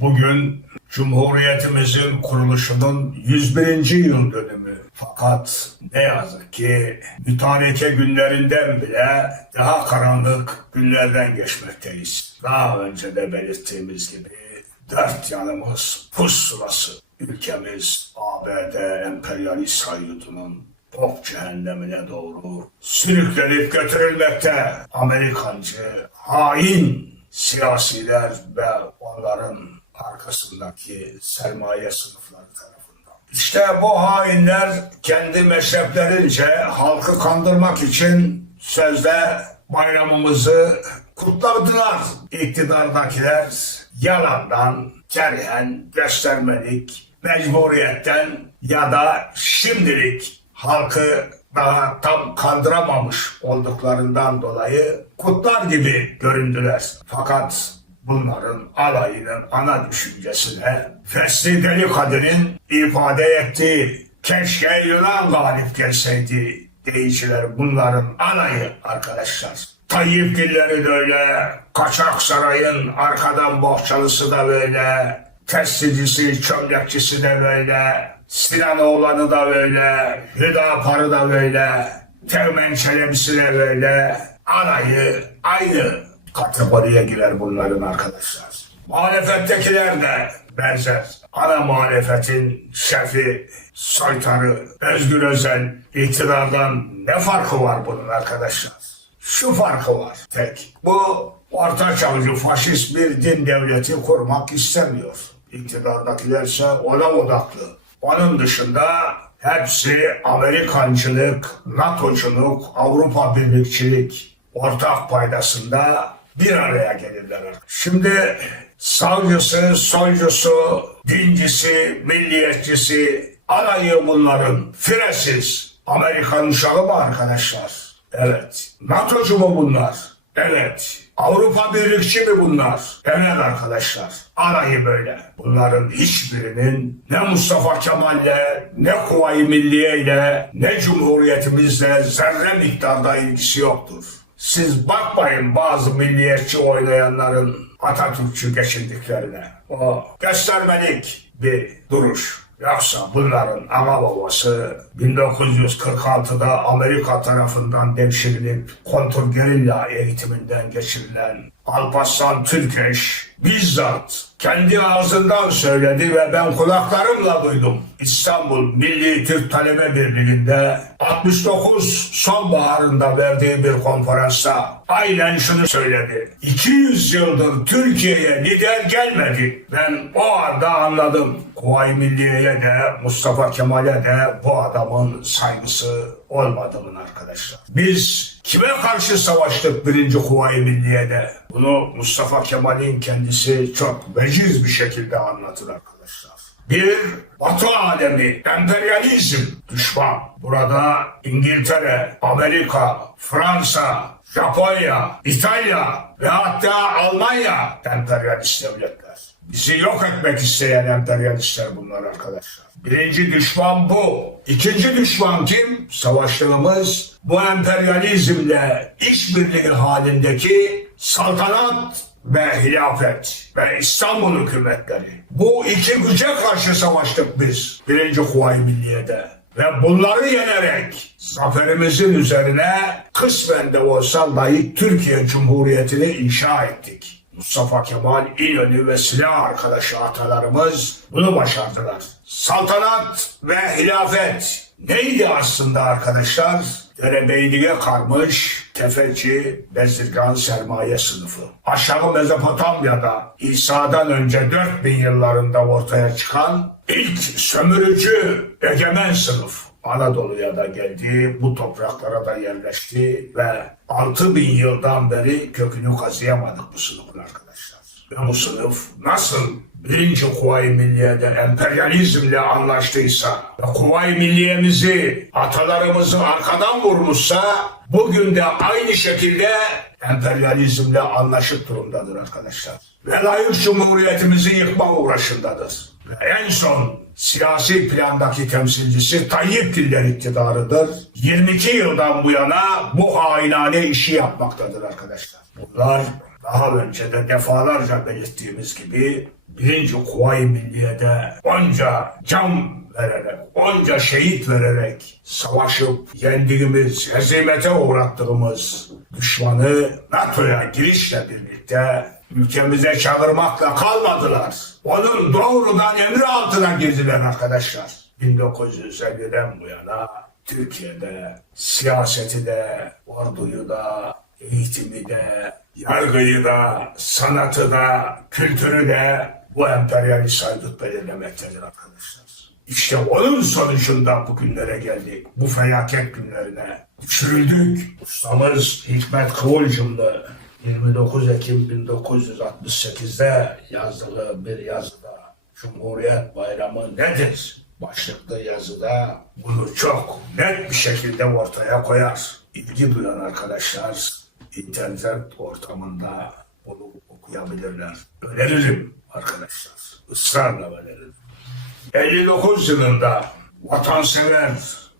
Bugün Cumhuriyetimizin kuruluşunun 101. yıl dönümü. Fakat ne yazık ki mütareke günlerinden bile daha karanlık günlerden geçmekteyiz. Daha önce de belirttiğimiz gibi dört yanımız pusulası. Ülkemiz ABD emperyalist haydudunun bok cehennemine doğru sürüklenip götürülmekte. Amerikancı, hain siyasiler ve onların arkasındaki sermaye sınıfları tarafından. İşte bu hainler kendi mezheplerince halkı kandırmak için sözde bayramımızı kutladılar. İktidardakiler yalandan, kerhen, göstermelik, mecburiyetten ya da şimdilik halkı daha tam kandıramamış olduklarından dolayı kutlar gibi göründüler. Fakat bunların alayının ana düşüncesine Fesli Deli Kadir'in ifade ettiği keşke Yunan galip gelseydi deyiciler bunların alayı arkadaşlar. Tayyip Gilleri de öyle, Kaçak Saray'ın arkadan bohçalısı da böyle, testicisi, çömlekçisi de böyle, Sinan Oğlan'ı da böyle, Hüdapar'ı da böyle, Teğmen Çelebisi de böyle, alayı aynı kategoriye girer bunların arkadaşlar. Muhalefettekiler de benzer. Ana muhalefetin şefi, soytarı, Özgür Özel, iktidardan ne farkı var bunun arkadaşlar? Şu farkı var tek. Bu orta çağcı faşist bir din devleti kurmak istemiyor. İktidardakilerse ona odaklı. Onun dışında hepsi Amerikancılık, NATO'culuk, Avrupa Birlikçilik ortak paydasında bir araya gelirler. Şimdi savcısı, solcusu, dincisi, milliyetçisi, alayı bunların firesiz. Amerikan uşağı mı arkadaşlar? Evet. NATO'cu mu bunlar? Evet. Avrupa Birlikçi mi bunlar? Evet arkadaşlar. Arayı böyle. Bunların hiçbirinin ne Mustafa Kemal'le, ne Kuvayi Milliye ile, ne Cumhuriyetimizle zerre miktarda ilgisi yoktur. Siz bakmayın bazı milliyetçi oynayanların Atatürkçü geçindiklerine. O göstermelik bir duruş. Yoksa bunların ana babası 1946'da Amerika tarafından devşirilip kontrgerilla eğitiminden geçirilen Alparslan Türkeş bizzat kendi ağzından söyledi ve ben kulaklarımla duydum. İstanbul Milli Türk Talebe Birliği'nde 69 sonbaharında verdiği bir konferansta aynen şunu söyledi. 200 yıldır Türkiye'ye lider gelmedi. Ben o anda anladım. Kuvayi Milliye'ye de Mustafa Kemal'e de bu adamın saygısı olmadığının arkadaşlar. Biz kime karşı savaştık birinci Kuvayi Milliye'de? Bunu Mustafa Kemal'in kendisi çok veciz bir şekilde anlatır arkadaşlar. Bir, Batı alemi, emperyalizm, düşman. Burada İngiltere, Amerika, Fransa, Japonya, İtalya ve hatta Almanya emperyalist devletler. Bizi yok etmek isteyen emperyalistler bunlar arkadaşlar. Birinci düşman bu. İkinci düşman kim? Savaştığımız bu emperyalizmle işbirliği halindeki saltanat ve hilafet ve İstanbul hükümetleri. Bu iki güce karşı savaştık biz. Birinci Kuvayi Milliye'de. Ve bunları yenerek zaferimizin üzerine kısmen de olsa layık Türkiye Cumhuriyeti'ni inşa ettik. Mustafa Kemal İnönü ve silah arkadaşı atalarımız bunu başardılar. Saltanat ve hilafet neydi aslında arkadaşlar? Derebeyliğe karmış tefeci, bezirgan sermaye sınıfı. Aşağı Mezopotamya'da İsa'dan önce 4000 yıllarında ortaya çıkan ilk sömürücü egemen sınıf. Anadolu'ya da geldi, bu topraklara da yerleşti ve 6000 yıldan beri kökünü kazıyamadık bu sınıfın arkadaşlar. Ve bu sınıf nasıl birinci Kuvayi Milliye'de emperyalizmle anlaştıysa ve Kuvayi Milliye'mizi, atalarımızı arkadan vurmuşsa bugün de aynı şekilde emperyalizmle anlaşık durumdadır arkadaşlar. Ve layık cumhuriyetimizi yıkma uğraşındadır. En son siyasi plandaki temsilcisi Tayyip Güller iktidarıdır. 22 yıldan bu yana bu hainane işi yapmaktadır arkadaşlar. Bunlar Daha önce de defalarca belirttiğimiz gibi birinci Kuvayi Milliye'de onca can vererek, onca şehit vererek savaşıp yendiğimiz, hezimete uğrattığımız düşmanı NATO'ya girişle birlikte ülkemize çağırmakla kalmadılar. Onun doğrudan emri altına girdiler arkadaşlar. 1950'den bu yana Türkiye'de siyaseti de, orduyu da, eğitimi de, yargıyı da, sanatı da, kültürü de bu emperyalist haydut belirlemektedir arkadaşlar. İşte onun sonucunda bugünlere geldik. Bu felaket günlerine düşürüldük. Ustamız Hikmet Kıvılcımlı 29 Ekim 1968'de yazdığı bir yazıda Cumhuriyet Bayramı nedir? Başlıklı yazıda bunu çok net bir şekilde ortaya koyar. İlgi duyan arkadaşlar internet ortamında bunu okuyabilirler. Öneririm arkadaşlar. Israrla öneririm. 59 yılında vatansever,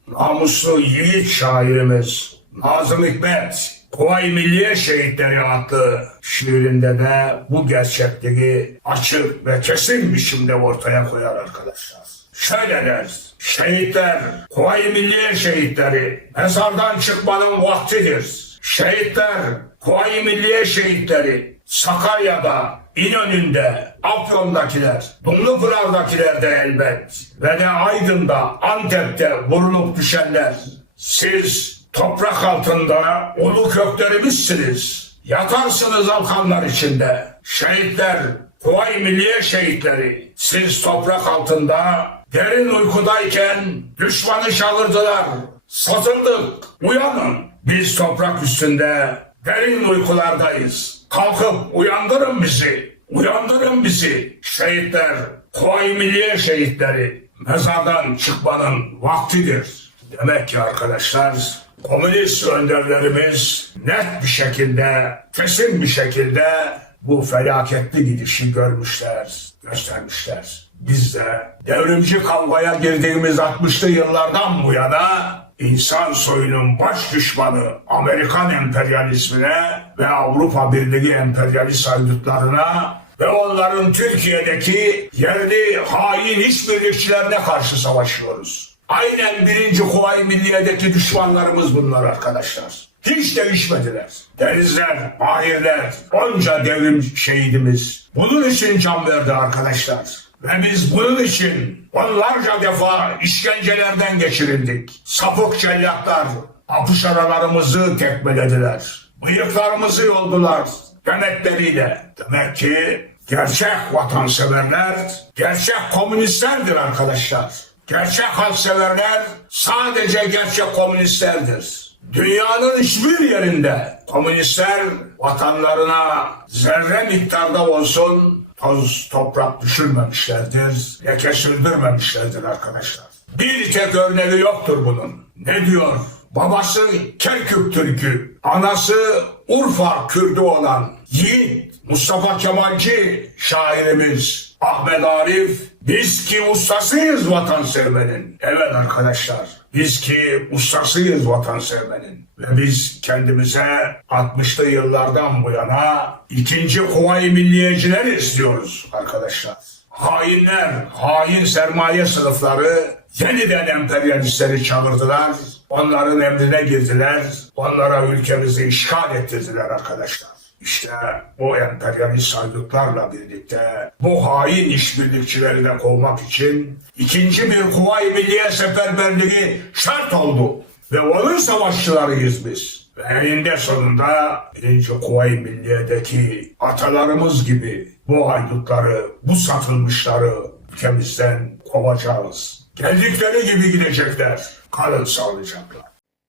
namuslu yiğit şairimiz Nazım Hikmet Kuvayi Milliye Şehitleri adlı şiirinde de bu gerçekliği açık ve kesin biçimde ortaya koyar arkadaşlar. Şöyle der, şehitler, Kuvayi Milliye şehitleri mezardan çıkmanın vaktidir. Şehitler, Kuvayi Milliye şehitleri Sakarya'da, İnönü'nde, Afyon'dakiler, Dumlupınar'dakiler de elbet ve de Aydın'da, Antep'te vurulup düşenler. Siz toprak altında ulu köklerimizsiniz. Yatarsınız alkanlar içinde. Şehitler, Kuvayi Milliye şehitleri. Siz toprak altında derin uykudayken düşmanı çağırdılar. Satıldık, uyanın. Biz toprak üstünde derin uykulardayız. Kalkıp uyandırın bizi. Uyandırın bizi. Şehitler, Kuvayi Milliye şehitleri. Mezardan çıkmanın vaktidir. Demek ki arkadaşlar komünist önderlerimiz net bir şekilde, kesin bir şekilde bu felaketli gidişi görmüşler, göstermişler. Biz de devrimci kavgaya girdiğimiz 60'lı yıllardan bu yana insan soyunun baş düşmanı Amerikan emperyalizmine ve Avrupa Birliği emperyalist haydutlarına ve onların Türkiye'deki yerli hain işbirlikçilerine karşı savaşıyoruz. Aynen birinci Kuvayi Milliye'deki düşmanlarımız bunlar arkadaşlar. Hiç değişmediler. Denizler, mahirler, onca devrim şehidimiz. Bunun için can verdi arkadaşlar. Ve biz bunun için onlarca defa işkencelerden geçirildik. Sapık cellatlar apış aralarımızı tekmelediler. Bıyıklarımızı yoldular denetleriyle. Demek ki gerçek vatanseverler, gerçek komünistlerdir arkadaşlar. Gerçek halkseverler sadece gerçek komünistlerdir. Dünyanın hiçbir yerinde komünistler vatanlarına zerre miktarda olsun toz toprak düşürmemişlerdir, leke sürdürmemişlerdir arkadaşlar. Bir tek örneği yoktur bunun. Ne diyor? Babası Kerkük Türk'ü, anası Urfa Kürdü olan Yiğit Mustafa Kemalci şairimiz Ahmet Arif biz ki ustasıyız vatan sevmenin. Evet arkadaşlar biz ki ustasıyız vatan sevmenin. Ve biz kendimize 60'lı yıllardan bu yana ikinci Kuvayi Milliyeciler istiyoruz arkadaşlar. Hainler, hain sermaye sınıfları yeniden emperyalistleri çağırdılar. Onların emrine girdiler. Onlara ülkemizi işgal ettirdiler arkadaşlar. İşte bu emperyalist haydutlarla birlikte bu hain işbirlikçileri de kovmak için ikinci bir Kuvayi Milliye Seferberliği şart oldu. Ve onun savaşçılarıyız biz. Ve eninde sonunda birinci Kuvayi Milliye'deki atalarımız gibi bu haydutları, bu satılmışları ülkemizden kovacağız. Geldikleri gibi gidecekler. Kalın sağlıcakla.